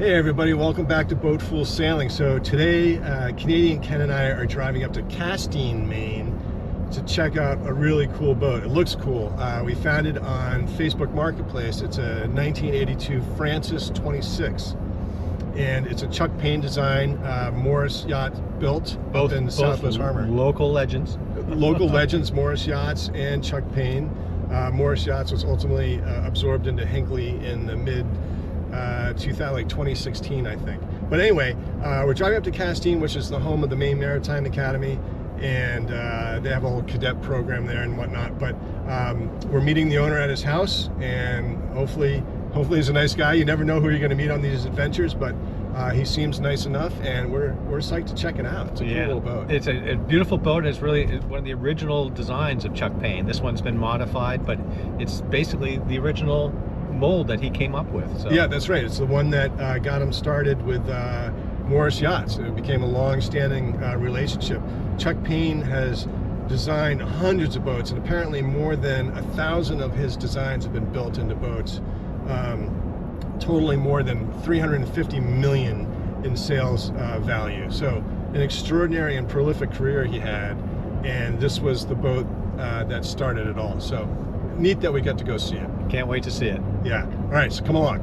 Hey everybody, welcome back to Boat Fool Sailing. So today, Canadian Ken and I are driving up to Castine, Maine to check out a really cool boat. It looks cool. We found it on Facebook Marketplace. It's a 1982 Francis 26. And it's a Chuck Paine design, Morris Yachts built both in the Southwest Harbor. Local legends. Local legends, Morris Yachts and Chuck Paine. Morris Yachts was ultimately absorbed into Hinckley in the mid 2016, I think. But anyway, we're driving up to Castine, which is the home of the Maine Maritime Academy, and they have a whole cadet program there and whatnot. But we're meeting the owner at his house, and hopefully he's a nice guy. You never know who you're going to meet on these adventures, but he seems nice enough, and we're psyched to check it out. It's a cool little boat. It's a beautiful boat. It's really one of the original designs of Chuck Paine. This one's been modified, but it's basically the original mold that he came up with. So. Yeah, that's right. It's the one that got him started with Morris Yachts. It became a long-standing relationship. Chuck Paine has designed hundreds of boats, and apparently more than 1,000 of his designs have been built into boats, totaling more than 350 million in sales value. So an extraordinary and prolific career he had, and this was the boat that started it all. So neat that we got to go see it. Can't wait to see it. Yeah. All right, so come along.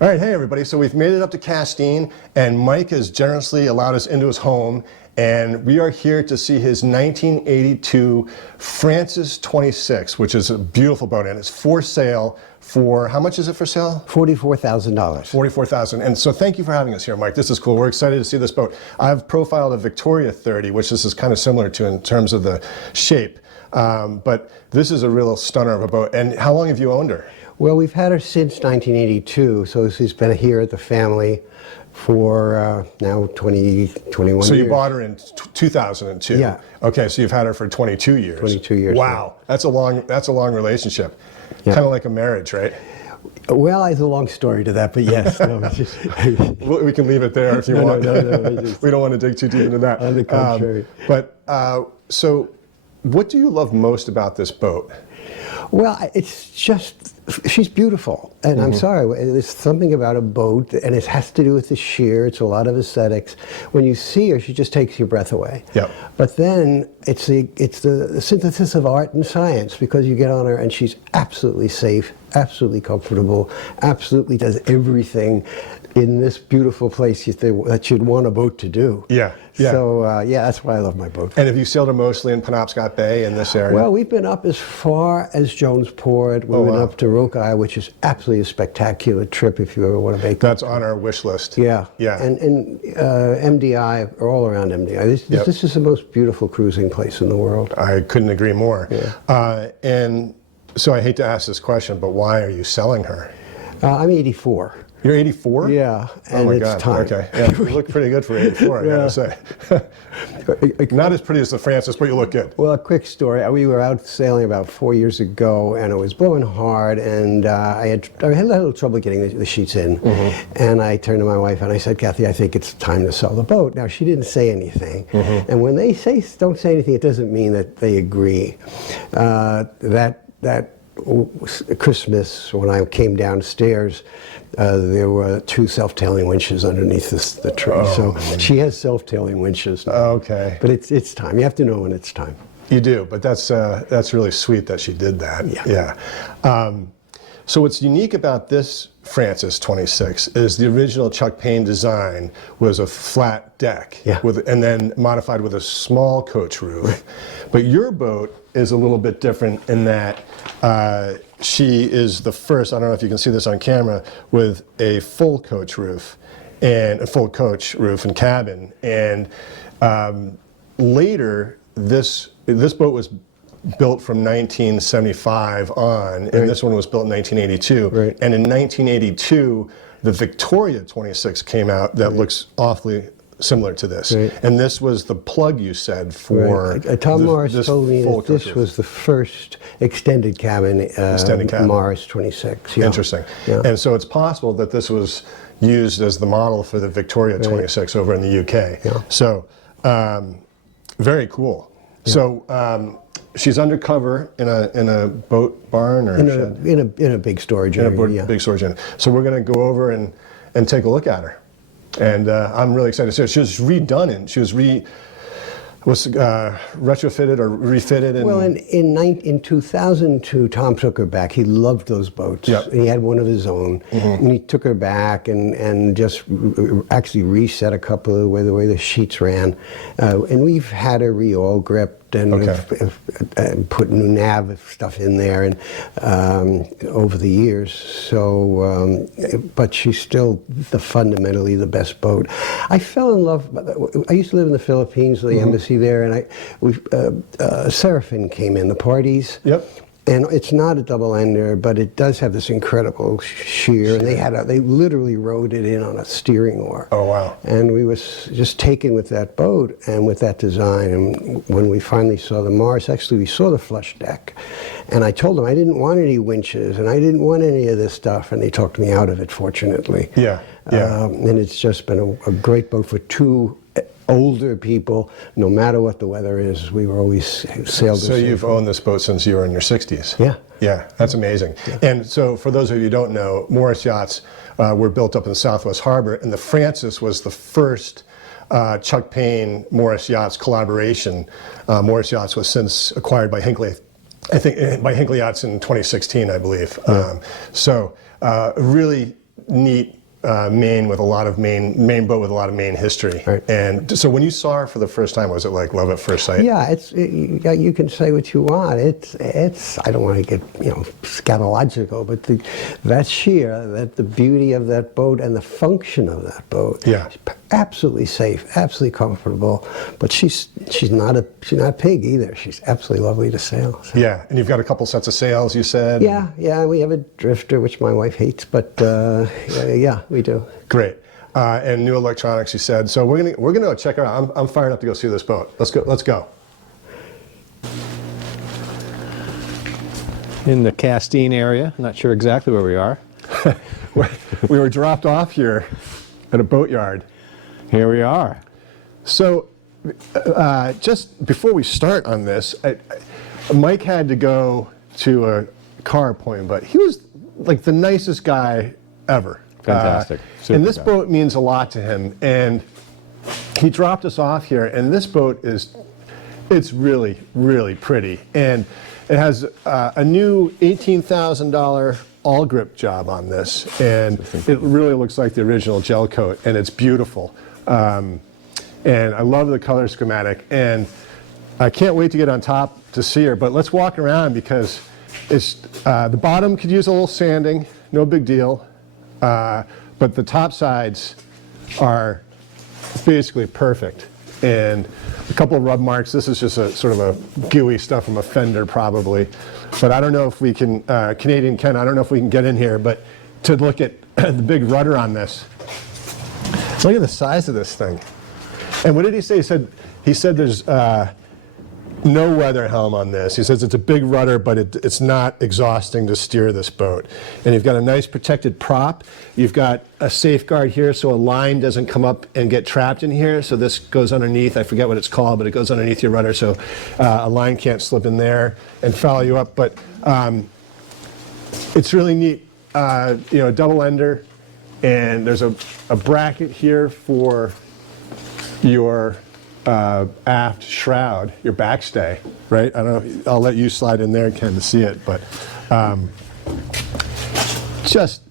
All right, hey everybody. So we've made it up to Castine, and Mike has generously allowed us into his home, and we are here to see his 1982 Francis 26, which is a beautiful boat, and it's for sale for, how much is it for sale? $44,000. $44,000. And so thank you for having us here, Mike. This is cool. We're excited to see this boat. I've profiled a Victoria 30, which this is kind of similar to in terms of the shape. But this is a real stunner of a boat. And how long have you owned her? Well, we've had her since 1982, so she's been here at the family for now 21 years. So you bought her in 2002? Yeah. Okay, so you've had her for 22 years. 22 years. Wow, yeah. That's a long relationship. Yeah. Kind of like a marriage, right? Well, there's a long story to that, but yes. No, it's just, we can leave it there if you want. No, we don't want to dig too deep into that. On the contrary. So what do you love most about this boat? Well, it's just, she's beautiful. And I'm sorry, there's something about a boat, and it has to do with the sheer, it's a lot of aesthetics. When you see her, she just takes your breath away. Yep. But then it's the synthesis of art and science, because you get on her and she's absolutely safe, absolutely comfortable, absolutely does everything in this beautiful place that you'd want a boat to do. Yeah, yeah. So, yeah, that's why I love my boat. And have you sailed her mostly in Penobscot Bay in this area? Well, we've been up as far as Jonesport. We've been up to Roke Isle, which is absolutely a spectacular trip if you ever want to make it. That's on our wish list. Yeah. Yeah. And MDI, or all around MDI. This is the most beautiful cruising place in the world. I couldn't agree more. Yeah. And so I hate to ask this question, but why are you selling her? I'm 84. You're 84? Yeah, and oh my it's God. time. Okay, yeah, you look pretty good for 84, I gotta say. Not as pretty as the Francis, but you look good. Well, a quick story. We were out sailing about 4 years ago, and it was blowing hard, and I had a little trouble getting the sheets in. And I turned to my wife and I said, Kathy, I think it's time to sell the boat. Now, she didn't say anything. And when they don't say anything, it doesn't mean that they agree. That Christmas, when I came downstairs, there were 2 self-tailing winches underneath the tree. So she has self-tailing winches now. Okay. But it's time. You have to know when it's time. You do, but that's really sweet that she did that. Yeah. So what's unique about this Francis 26 is the original Chuck Paine design was a flat deck, and then modified with a small coach roof. But your boat is a little bit different in that she is the first, I don't know if you can see this on camera, with a full coach roof and a full coach roof and cabin. And later, this boat was built from 1975 on, and this one was built in 1982. Right. And in 1982, the Victoria 26 came out that looks awfully similar to this. Right. And this was the plug, you said, for Tom Morris told me that this was the first extended cabin, Morris 26. Yeah. Interesting. Yeah. And so it's possible that this was used as the model for the Victoria 26 over in the UK. Yeah. So, very cool. Yeah. So, she's undercover in a boat barn or in a big storage area. Big storage unit. So we're going to go over and and take a look at her. And I'm really excited to see her. She was redone and she was retrofitted or refitted. And Well, in 2002, Tom took her back. He loved those boats. Yep. He had one of his own. And he took her back and just actually reset a couple of the way the sheets ran. And we've had her re-oil gripped and we've put new nav stuff in there and over the years. So, but she's still fundamentally the best boat. I fell in love. I used to live in the Philippines, the embassy there, and Seraphin came in, the parties. Yep. And it's not a double ender, but it does have this incredible shear. And they literally rode it in on a steering oar. Oh, wow. And we was just taken with that boat and with that design. And when we finally saw the Morris, actually we saw the flush deck. And I told them I didn't want any winches and I didn't want any of this stuff. And they talked me out of it, fortunately. Yeah, yeah. And it's just been a great boat for two older people. No matter what the weather is, we were always sailed. So you've owned this boat since you were in your 60s? Yeah. Yeah, that's amazing. Yeah. And so for those of you who don't know, Morris Yachts were built up in the Southwest Harbor, and the Francis was the first Chuck Paine Morris Yachts collaboration. Morris Yachts was since acquired by Hinckley, I think by Hinckley Yachts in 2016, I believe. Yeah. So really neat Maine with a lot of Maine boat with a lot of Maine history. Right. And so when you saw her for the first time, was it like love at first sight? Yeah, you can say what you want. It's I don't want to get scatological, but that sheer, the beauty of that boat and the function of that boat. Yeah. Absolutely safe, absolutely comfortable, but she's not a pig either. She's absolutely lovely to sail. So. Yeah, and you've got a couple sets of sails, you said. Yeah, we have a drifter, which my wife hates, but yeah, we do. Great, and new electronics, you said. So we're gonna go check her out. I'm fired up to go see this boat. Let's go. Let's go. In the Castine area, not sure exactly where we are. We were dropped off here at a boatyard. Here we are. So, just before we start on this, Mike had to go to a car appointment, but he was like the nicest guy ever. Fantastic. And this boat means a lot to him. And he dropped us off here, and this boat it's really, really pretty. And it has a new $18,000 all grip job on this, and it really looks like the original gel coat, and it's beautiful. And I love the color schematic, and I can't wait to get on top to see her, but let's walk around because it's the bottom could use a little sanding, no big deal, but the top sides are basically perfect. And a couple of rub marks. This is just a sort of a gooey stuff from a fender probably, but I don't know if we can, Canadian Ken, I don't know if we can get in here, but to look at the big rudder on this. Look at the size of this thing. And what did he say? He said there's no weather helm on this. He says it's a big rudder, but it's not exhausting to steer this boat. And you've got a nice protected prop. You've got a safeguard here so a line doesn't come up and get trapped in here. So this goes underneath. I forget what it's called, but it goes underneath your rudder so a line can't slip in there and foul you up. But it's really neat. Double ender. And there's a bracket here for your aft shroud, your backstay, right? I don't know, I'll let you slide in there, Ken, to see it, but just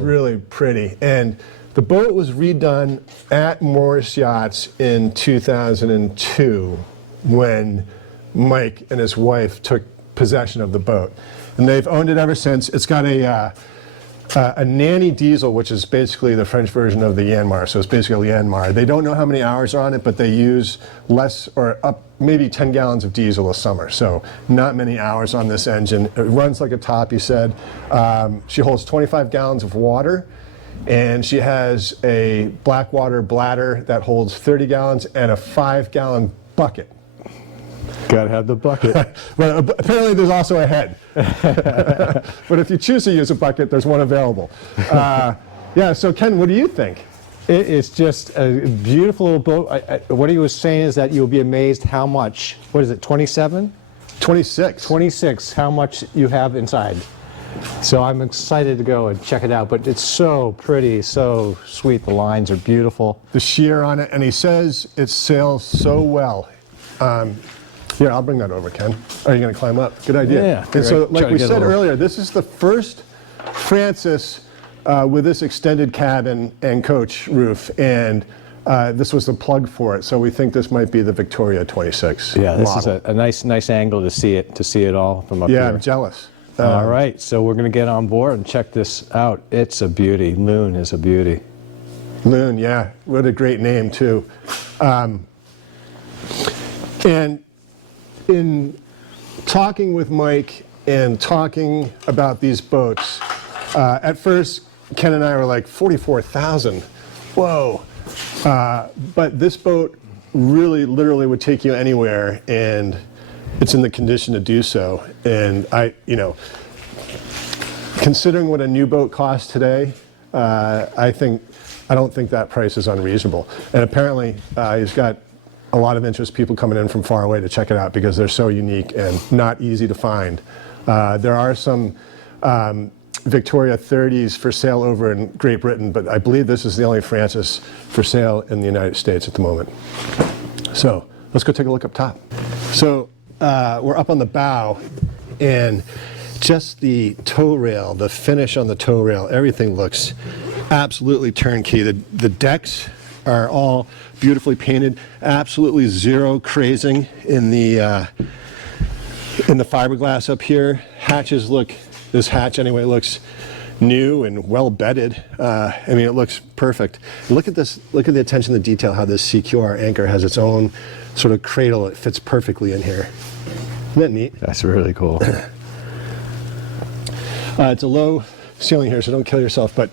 really pretty. And the boat was redone at Morris Yachts in 2002 when Mike and his wife took possession of the boat. And they've owned it ever since. It's got a nanny diesel, which is basically the French version of the Yanmar. So it's basically a Yanmar. They don't know how many hours are on it, but they use less or up maybe 10 gallons of diesel a summer. So not many hours on this engine. It runs like a top, he said. She holds 25 gallons of water, and she has a Blackwater bladder that holds 30 gallons and a 5-gallon bucket. Gotta have the bucket. Well, apparently there's also a head. But if you choose to use a bucket, there's one available. Yeah, so Ken, what do you think? It's just a beautiful little boat. What he was saying is that you'll be amazed how much, what is it, 27? 26. 26, how much you have inside. So I'm excited to go and check it out, but it's so pretty, so sweet. The lines are beautiful. The sheer on it, and he says it sails so well. Here, I'll bring that over, Ken. Are you going to climb up? Good idea. Yeah. And so, Try like to we get a said little- earlier, this is the first Francis with this extended cabin and coach roof, and this was the plug for it. So we think this might be the Victoria 26 Yeah, this model. is a nice angle to see it all from up Yeah, here. I'm jealous. All right, so we're going to get on board and check this out. It's a beauty. Loon is a beauty. Loon, yeah, what a great name too. And in talking with Mike and talking about these boats, at first Ken and I were like 44,000. Whoa! But this boat really, literally would take you anywhere, and it's in the condition to do so. And considering what a new boat costs today, I don't think that price is unreasonable. And apparently, he's got a lot of interest, people coming in from far away to check it out because they're so unique and not easy to find. There are some Victoria 30s for sale over in Great Britain, but I believe this is the only Francis for sale in the United States at the moment. So let's go take a look up top. So we're up on the bow, and just the tow rail, the finish on the tow rail, everything looks absolutely turnkey. The decks are all beautifully painted, absolutely zero crazing in the fiberglass up here. Hatches look, this hatch anyway, looks new and well bedded. I mean, it looks perfect. Look at this, look at the attention to detail, how this CQR anchor has its own sort of cradle. It fits perfectly in here. Isn't that neat? That's really cool. It's a low ceiling here, so don't kill yourself, but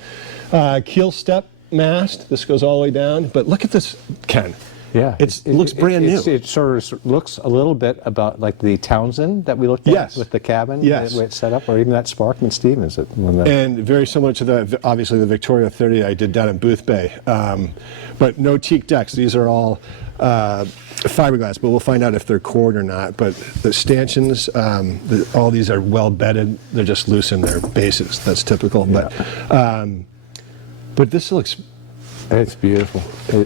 keel step mast, this goes all the way down, but look at this, Ken. Yeah, it looks brand new. It sort of looks a little bit about like the Townsend that we looked at Yes. with the cabin, Yes. the way it's set up, or even that Sparkman Stevens. And very similar to obviously the Victoria 30 I did down in Booth Bay, but no teak decks. These are all fiberglass, but we'll find out if they're cord or not. But the stanchions, all these are well bedded. They're just loose in their bases. That's typical. Yeah. But this looks It's beautiful.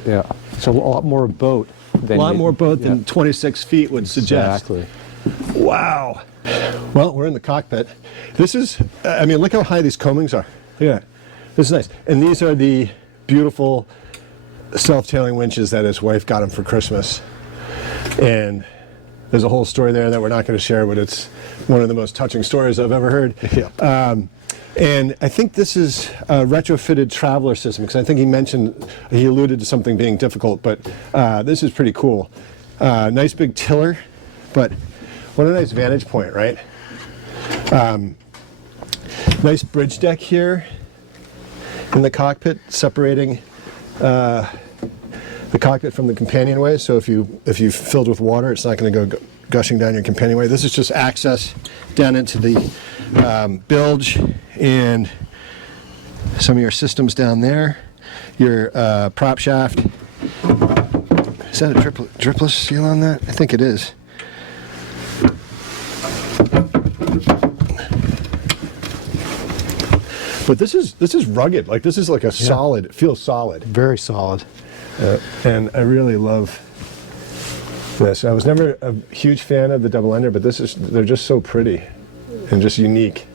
Yeah, it's a lot more boat. Than 26 feet would suggest. Exactly. Wow. Well, we're in the cockpit. This is, I mean, look how high these combings are. Yeah, this is nice. And these are the beautiful self-tailing winches that his wife got him for Christmas. And there's a whole story there that we're not going to share, but it's one of the most touching stories I've ever heard. Yeah. And I think this is a retrofitted traveler system, because I think he alluded to something being difficult, but this is pretty cool. Nice big tiller, but what a nice vantage point, right? Nice bridge deck here in the cockpit, separating the cockpit from the companionway. So if you filled with water, it's not going to go gushing down your companionway. This is just access down into the bilge and some of your systems down there. Your prop shaft. Is that a dripless seal on that? I think it is. But this is rugged. Like, this is like a solid. It feels solid. Very solid. And I really love this. I was never a huge fan of the double ender, but they're just so pretty and just unique.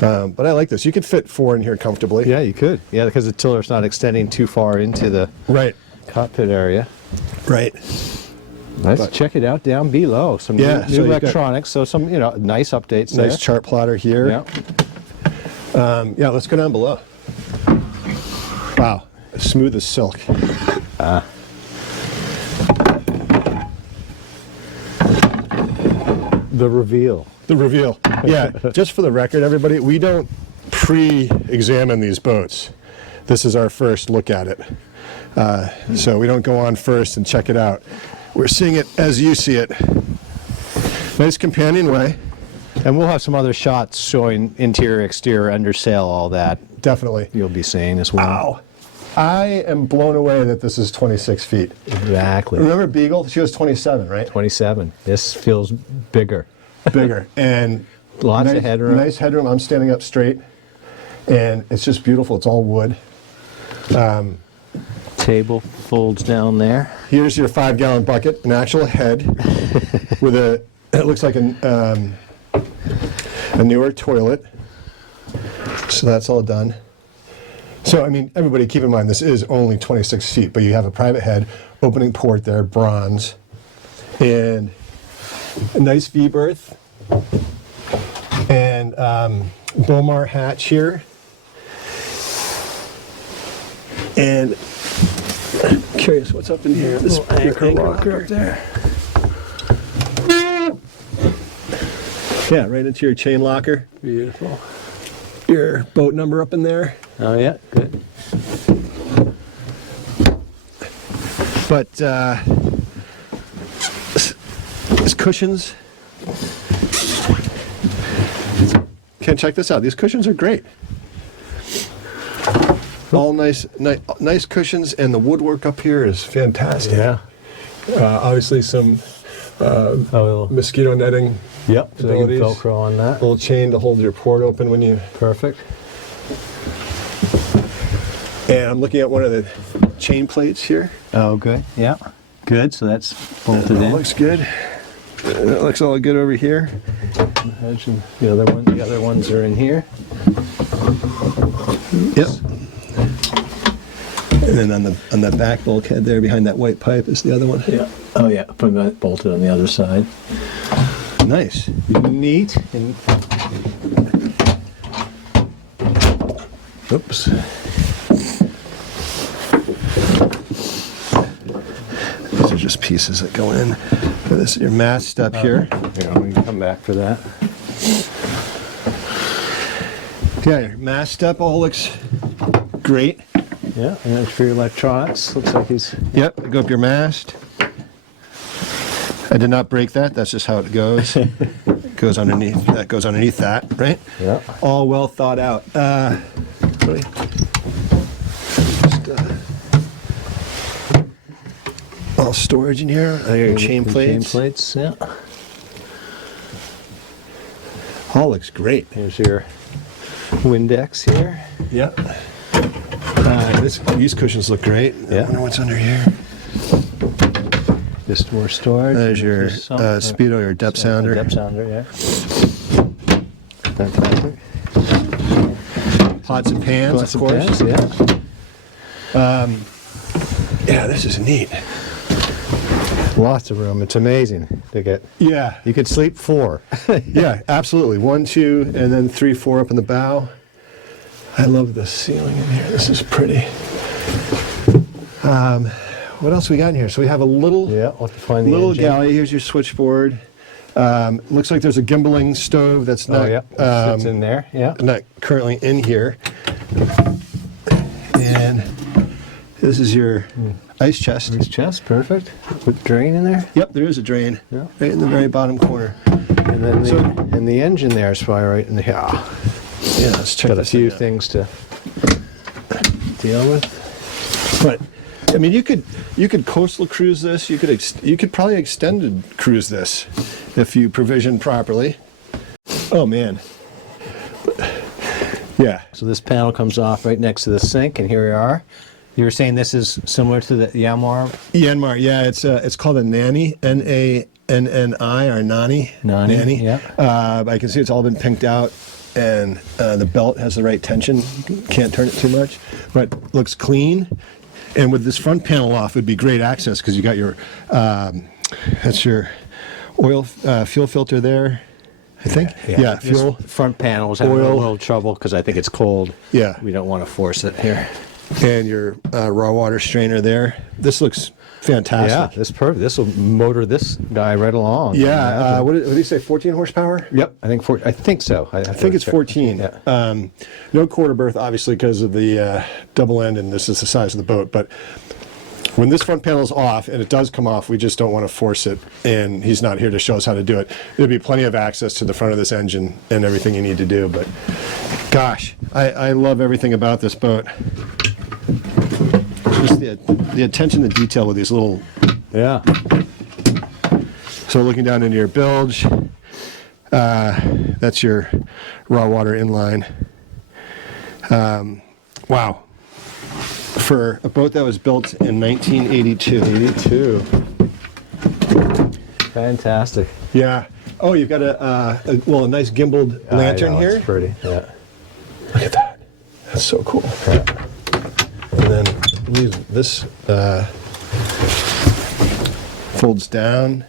But I like this. You could fit 4 in here comfortably. Yeah, you could. Yeah, because the tiller's not extending too far into the cockpit area. Right. Let's check it out down below. Some new so electronics. So some nice updates there. Nice chart plotter here. Yeah. Let's go down below. Wow, smooth as silk. The reveal. The reveal. Yeah, just for the record, everybody, we don't pre-examine these boats. This is our first look at it. So we don't go on first and check it out. We're seeing it as you see it. Nice companionway. And we'll have some other shots showing interior, exterior, under sail, all that. Definitely. You'll be seeing as well. Wow. I am blown away that this is 26 feet. Exactly. Remember Beagle? She was 27, right? 27. This feels bigger. Bigger. And Lots of headroom. Nice headroom. I'm standing up straight, and it's just beautiful. It's all wood. Table folds down there. Here's your 5-gallon bucket, an actual head with a. It looks like a newer toilet. So that's all done. So I mean, everybody keep in mind this is only 26 feet, but you have a private head, opening port there, bronze, and a nice V berth, and Bomar hatch here, and I'm curious what's up in here. This anchor locker up there. Yeah, right into your chain locker. Beautiful. Your boat number up in there. Oh yeah, good. But these cushions. Can't check this out. These cushions are great. All nice cushions, and the woodwork up here is fantastic. Yeah. Obviously some mosquito netting. Yep. So they can abilities. Velcro on that. Little chain to hold your port open when you. Perfect. And I'm looking at one of the chain plates here. Oh, good. Yeah. Good. So that's bolted That in. looks good. That looks all good over here. Imagine the other ones are in here. Yep. And then on the back bulkhead there behind that white pipe is the other one. Yeah. Oh yeah. Put that bolted on the other side. Nice. Neat. And Oops. These are just pieces that go in. This is your mast up here. yeah, we can come back for that. Yeah, your mast up all looks great. Yeah. And then for your electronics, looks like he's. Yep, go up your mast. I did not break that. That's just how it goes. It goes underneath. That goes underneath that, right? Yeah. All well thought out. All storage in here. Your chain plates. Chain plates. Yeah. All looks great. Here's your Windex here. Yep. These cushions look great. Yeah. I wonder what's under here. Just more storage. There's your Just some- Speedo, your depth sounder. Depth sounder, yeah. Fantastic. Pots and pans, Pots of and course. pans, yeah. Yeah, this is neat. Lots of room. It's amazing to get. Yeah. You could sleep 4. Yeah, absolutely. 1, 2, and then 3, 4 up in the bow. I love the ceiling in here. This is pretty. What else we got in here? So we have a little Yeah, we'll have to find the little engine. galley. Here's your switchboard. Looks like there's a gimbaling stove that's Oh, not yeah. Sits in there, yeah. not currently in here. And this is your ice chest. Nice chest, perfect. Put drain in there. Yep, there is a drain Yeah. right in the very bottom corner. And then So- the engine there is probably right in the. Yeah. Yeah, let's check Got a this few thing out. things to deal with. But I mean, you could coastal cruise this. You could probably extended cruise this if you provision properly. Oh man. Yeah. So this panel comes off right next to the sink, and here we are. You were saying this is similar to the Yanmar? Yanmar. Yeah, it's called a nanny. N-A-N-N-I or nani. Nanny, yeah. I can see it's all been pinked out, and the belt has the right tension. Can't turn it too much, but looks clean. And with this front panel off, it'd be great access because you got your that's your oil fuel filter there, I think. Yeah, This fuel. front panel was having a Oil. little trouble because I think it's cold. Yeah. We don't want to force it here. And your raw water strainer there. This looks fantastic. Yeah, this perfect. This will motor this guy right along. Yeah. What did you say? 14 horsepower? Yep. I think so. I think it's 14. Yeah. No quarter berth, obviously, because of the double end, and this is the size of the boat. But when this front panel is off, and it does come off, we just don't want to force it, and he's not here to show us how to do it. There'll be plenty of access to the front of this engine and everything you need to do. But gosh, I love everything about this boat. Just the attention to detail with these little. Yeah. So looking down into your bilge, That's your raw water inline. Wow. For a boat that was built in 1982. 82. Fantastic. Yeah. Oh, you've got a nice gimbaled lantern here. It's pretty. Yeah. Look at that. That's so cool. Yeah. And then this folds down.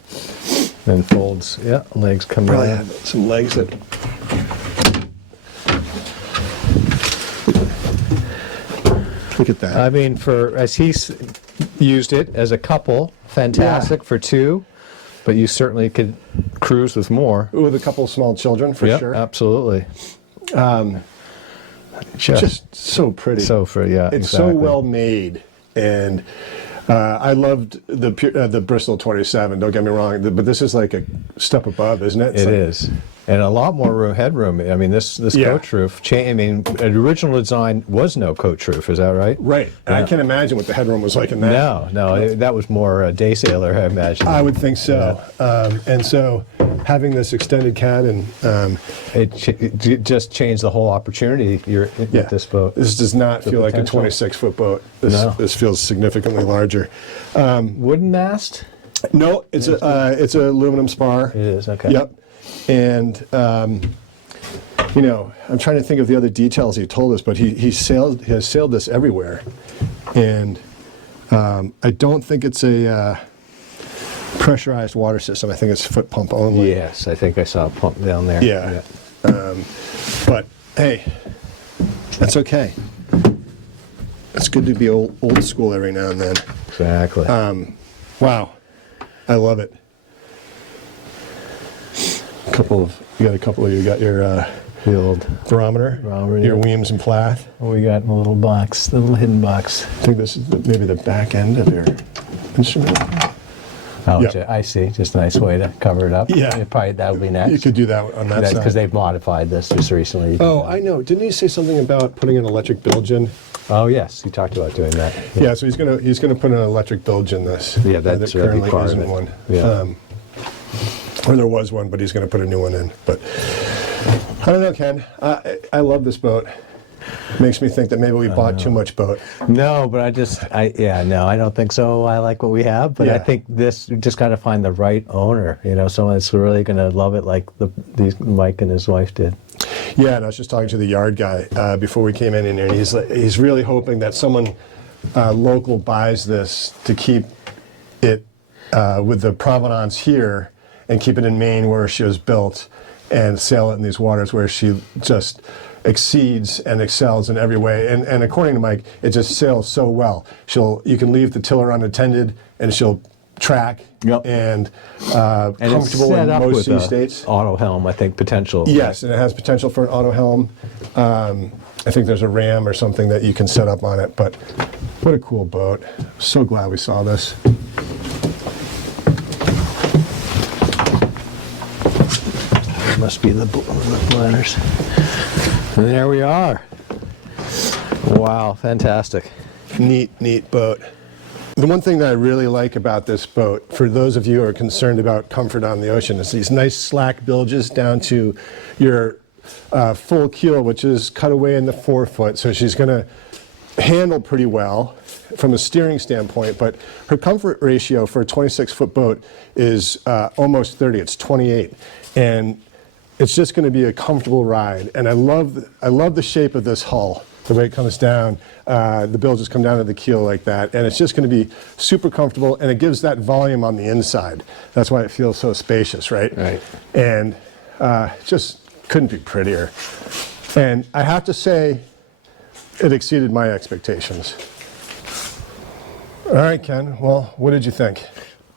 Then folds. Yeah. Legs come Probably down. have some legs that. Look at that. I mean, as he's used it as a couple, fantastic for two, but you certainly could cruise with more. With a couple small children, for Yep, sure. absolutely. Just so pretty. So it's It's so well made, and I loved the Bristol 27. Don't get me wrong, but this is like a step above, isn't it? It is. And a lot more headroom. I mean, this coach roof, I mean, the original design was no coach roof, is that right? Right. And I can't imagine what the headroom was like in that. No, that was more a day sailor, I imagine. I would think so. And so having this extended cabin, It just changed the whole opportunity with this boat. This does not feel like a potential. 26-foot boat. No. This feels significantly larger. Wooden mast? No, it's an aluminum spar. It is, okay. Yep. And you know, I'm trying to think of the other details he told us, but he has sailed this everywhere, and I don't think it's a pressurized water system. I think it's foot pump only. Yes, I think I saw a pump down there. Yeah. But hey, that's okay. It's good to be old school every now and then. Exactly. Wow, I love it. You got your The old barometer, your Weems and Plath. we got in a little box, the little hidden box. I think this is maybe the back end of your instrument. Oh, Yep. I see. Just a nice way to cover it up. Yeah. Probably that would be next. You could do that on that side. Because they've modified this just recently. Oh, I know. Didn't he say something about putting an electric bilge in? Oh, yes. He talked about doing that. Yeah, so he's gonna put an electric bilge in this. Yeah, that's there currently part of isn't it. one. Yeah. Or there was one, but he's going to put a new one in. But I don't know, Ken. I love this boat. Makes me think that maybe we bought too much boat. No, but I don't think so. I like what we have, but I Yeah. think you just got to find the right owner, someone that's really going to love it like Mike and his wife did. Yeah, and I was just talking to the yard guy before we came in here, and he's really hoping that someone local buys this to keep it with the provenance here and keep it in Maine where she was built and sail it in these waters where she just exceeds and excels in every way. And according to Mike, it just sails so well. You can leave the tiller unattended and she'll track and comfortable in most sea states. Auto helm, I think, potential. Yes, and it has potential for an auto helm. I think there's a ram or something that you can set up on it, but what a cool boat. So glad we saw this. Must be the bladders. And there we are. Wow, fantastic. Neat boat. The one thing that I really like about this boat, for those of you who are concerned about comfort on the ocean, is these nice slack bilges down to your full keel, which is cut away in the forefoot. So she's going to handle pretty well from a steering standpoint, but her comfort ratio for a 26-foot boat is almost 30. It's 28. And it's just going to be a comfortable ride. And I love the shape of this hull, the way it comes down. The bilges come down to the keel like that. And it's just going to be super comfortable, and it gives that volume on the inside. That's why it feels so spacious, right? Right. And just couldn't be prettier. And I have to say, it exceeded my expectations. All right, Ken. Well, what did you think?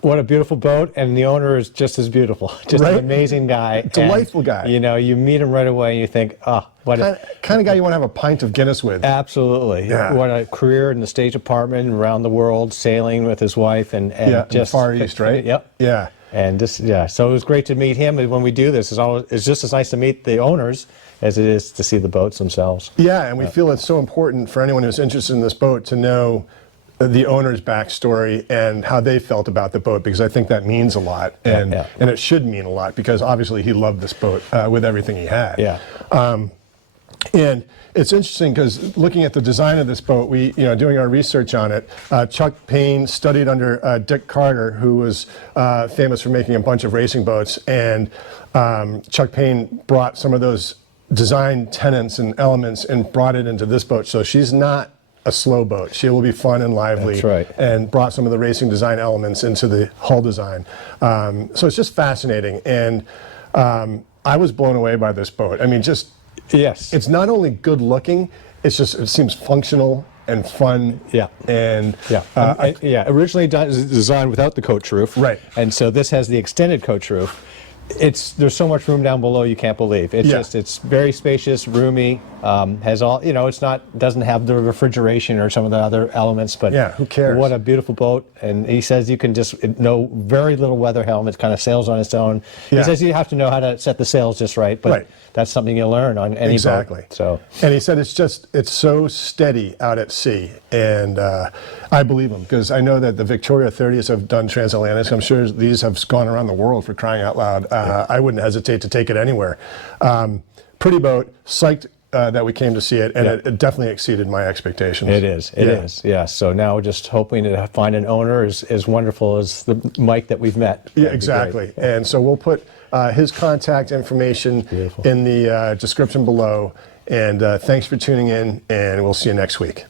What a beautiful boat, and the owner is just as beautiful. Just Right? an amazing guy. Delightful guy. You meet him right away and you think, what a... Kind of guy you want to have a pint of Guinness with. Absolutely. Yeah. What a career in the State Department, around the world, sailing with his wife, and Yeah, in the just... Far East, right? Yep. Yeah. And so it was great to meet him. And when we do this, it's just as nice to meet the owners as it is to see the boats themselves. Yeah, and we feel it's so important for anyone who's interested in this boat to know the owner's backstory and how they felt about the boat, because I think that means a lot, and it should mean a lot, because obviously he loved this boat with everything he had. Yeah. And it's interesting because looking at the design of this boat, doing our research on it, Chuck Paine studied under Dick Carter, who was famous for making a bunch of racing boats, and Chuck Paine brought some of those design tenets and elements and brought it into this boat. So she's not a slow boat. She will be fun and lively. That's right. And brought some of the racing design elements into the hull design. So it's just fascinating. And I was blown away by this boat. I mean, yes, it's not only good looking, it seems functional and fun. Yeah. And originally designed without the coach roof. Right. And so this has the extended coach roof. There's so much room down below you can't believe. It's very spacious, roomy, has all, doesn't have the refrigeration or some of the other elements, but who cares? What a beautiful boat. And he says you can very little weather helm, it kind of sails on its own. He says you have to know how to set the sails just right, but that's something you learn on any boat. So. And he said it's so steady out at sea, and I believe him, because I know that the Victoria 30s have done transatlantics. I'm sure these have gone around the world, for crying out loud. I wouldn't hesitate to take it anywhere. Pretty boat, psyched that we came to see it, and it definitely exceeded my expectations. It is, yeah. So now we're just hoping to find an owner as wonderful as the Mike that we've met. Yeah, exactly. And so we'll put his contact information in the description below. And thanks for tuning in, and we'll see you next week.